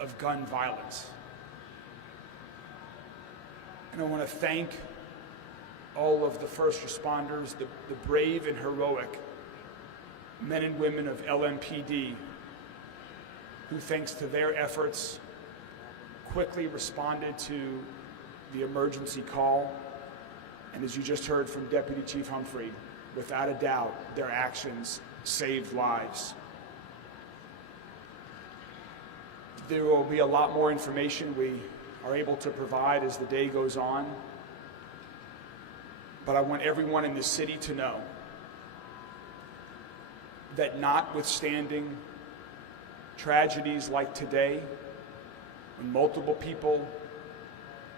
of gun violence. And I want to thank all of the first responders, the brave and heroic men and women of LMPD, who, thanks to their efforts, quickly responded to the emergency call. And as you just heard from Deputy Chief Humphrey, without a doubt, their actions saved lives. There will be a lot more information we are able to provide as the day goes on. But I want everyone in this city to know that notwithstanding tragedies like today, when multiple people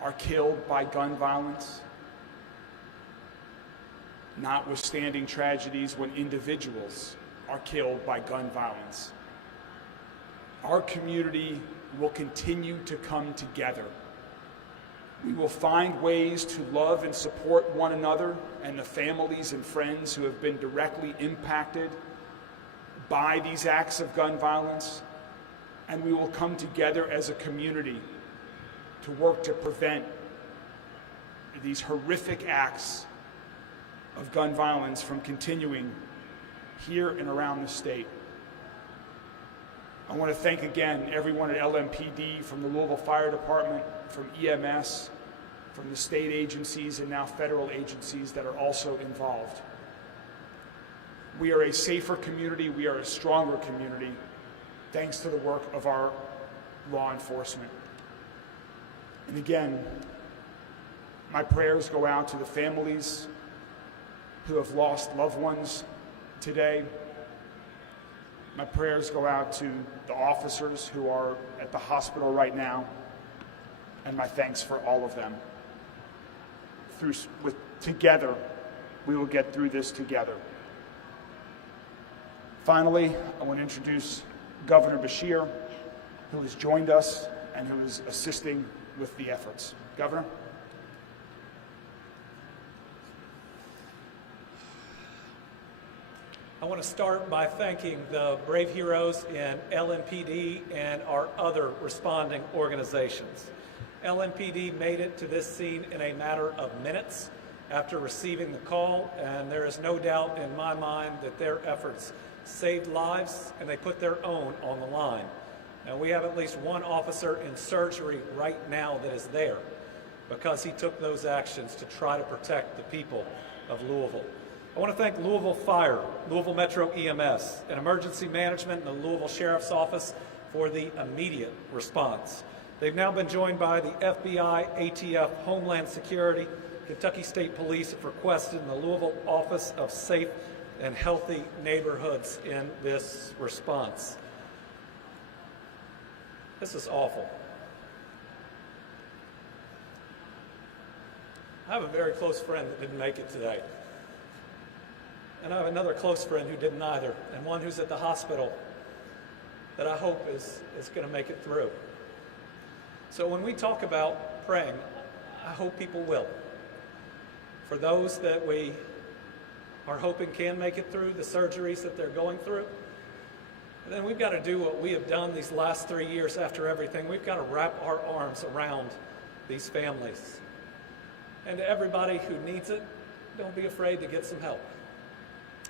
are killed by gun violence, notwithstanding tragedies when individuals are killed by gun violence, our community will continue to come together. We will find ways to love and support one another and the families and friends who have been directly impacted by these acts of gun violence, and we will come together as a community to work to prevent these horrific acts of gun violence from continuing here and around the state. I want to thank again everyone at LMPD, from the Louisville Fire Department, from EMS, from the state agencies and now federal agencies that are also involved. We are a safer community, we are a stronger community, thanks to the work of our law enforcement. And again, my prayers go out to the families who have lost loved ones today. My prayers go out to the officers who are at the hospital right now, and my thanks for all of them. Together, we will get through this together. Finally, I want to introduce Governor Beshear, who has joined us and who is assisting with the efforts. Governor? I want to start by thanking the brave heroes in LMPD and our other responding organizations. LMPD made it to this scene in a matter of minutes after receiving the call, and there is no doubt in my mind that their efforts saved lives and they put their own on the line. And we have at least one officer in surgery right now that is there because he took those actions to try to protect the people of Louisville. I want to thank Louisville Fire, Louisville Metro EMS, and Emergency Management and the Louisville Sheriff's Office for the immediate response. They've now been joined by the FBI, ATF, Homeland Security, Kentucky State Police have requested the Louisville Office of Safe and Healthy Neighborhoods in this response. This is awful. I have a very close friend that didn't make it today. And I have another close friend who didn't either, and one who's at the hospital that I hope is going to make it through. So when we talk about praying, I hope people will. For those that we are hoping can make it through the surgeries that they're going through, and then we've got to do what we have done these last 3 years after everything. We've got to wrap our arms around these families. And to everybody who needs it, don't be afraid to get some help.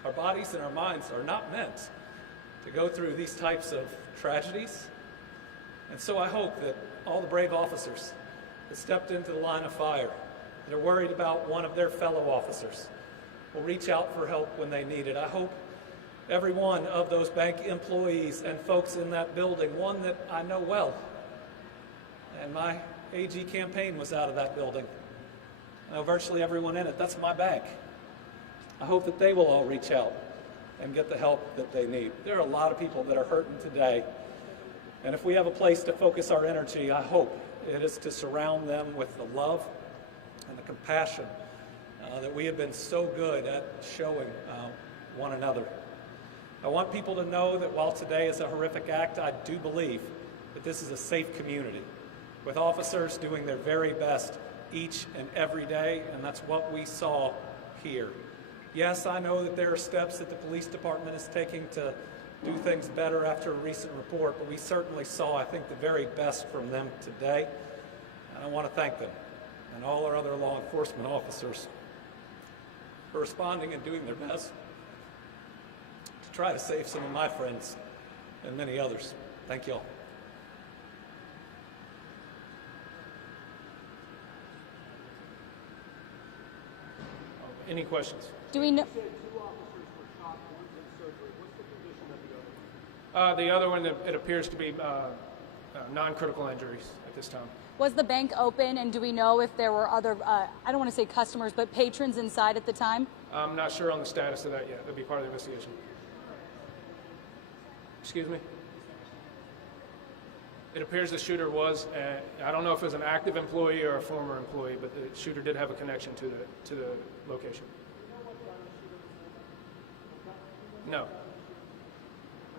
Our bodies and our minds are not meant to go through these types of tragedies. And so I hope that all the brave officers that stepped into the line of fire, that are worried about one of their fellow officers, will reach out for help when they need it. I hope every one of those bank employees and folks in that building, one that I know well, and my AG campaign was out of that building. I know virtually everyone in it. That's my bank. I hope that they will all reach out and get the help that they need. There are a lot of people that are hurting today. And if we have a place to focus our energy, I hope it is to surround them with the love and the compassion that we have been so good at showing one another. I want people to know that while today is a horrific act, I do believe that this is a safe community with officers doing their very best each and every day, and that's what we saw here. Yes, I know that there are steps that the police department is taking to do things better after a recent report, but we certainly saw, I think, the very best from them today. And I want to thank them and all our other law enforcement officers for responding and doing their best to try to save some of my friends and many others. Thank you all. Any questions? Do we know? The other one, it appears to be non-critical injuries at this time. Was the bank open, and do we know if there were other, I don't want to say customers, but patrons inside at the time? I'm not sure on the status of that yet. That'll be part of the investigation. Excuse me? It appears the shooter was, I don't know if it was an active employee or a former employee, but the shooter did have a connection to the location. No.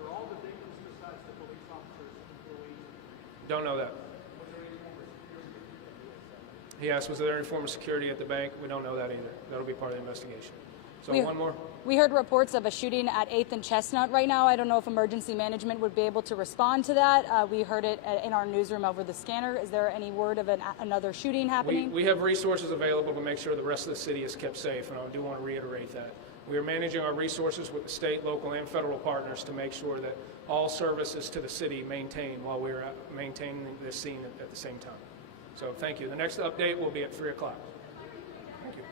Were all the victims besides the police officers employees? Don't know that. He asked, was there any form of security at the bank? We don't know that either. That'll be part of the investigation. So one more. We heard reports of a shooting at 8th and Chestnut right now. I don't know if emergency management would be able to respond to that. We heard it in our newsroom over the scanner. Is there any word of another shooting happening? We have resources available to make sure the rest of the city is kept safe, and I do want to reiterate that. We are managing our resources with the state, local, and federal partners to make sure that all services to the city maintain while we're maintaining this scene at the same time. So thank you. The next update will be at 3 o'clock. Thank you.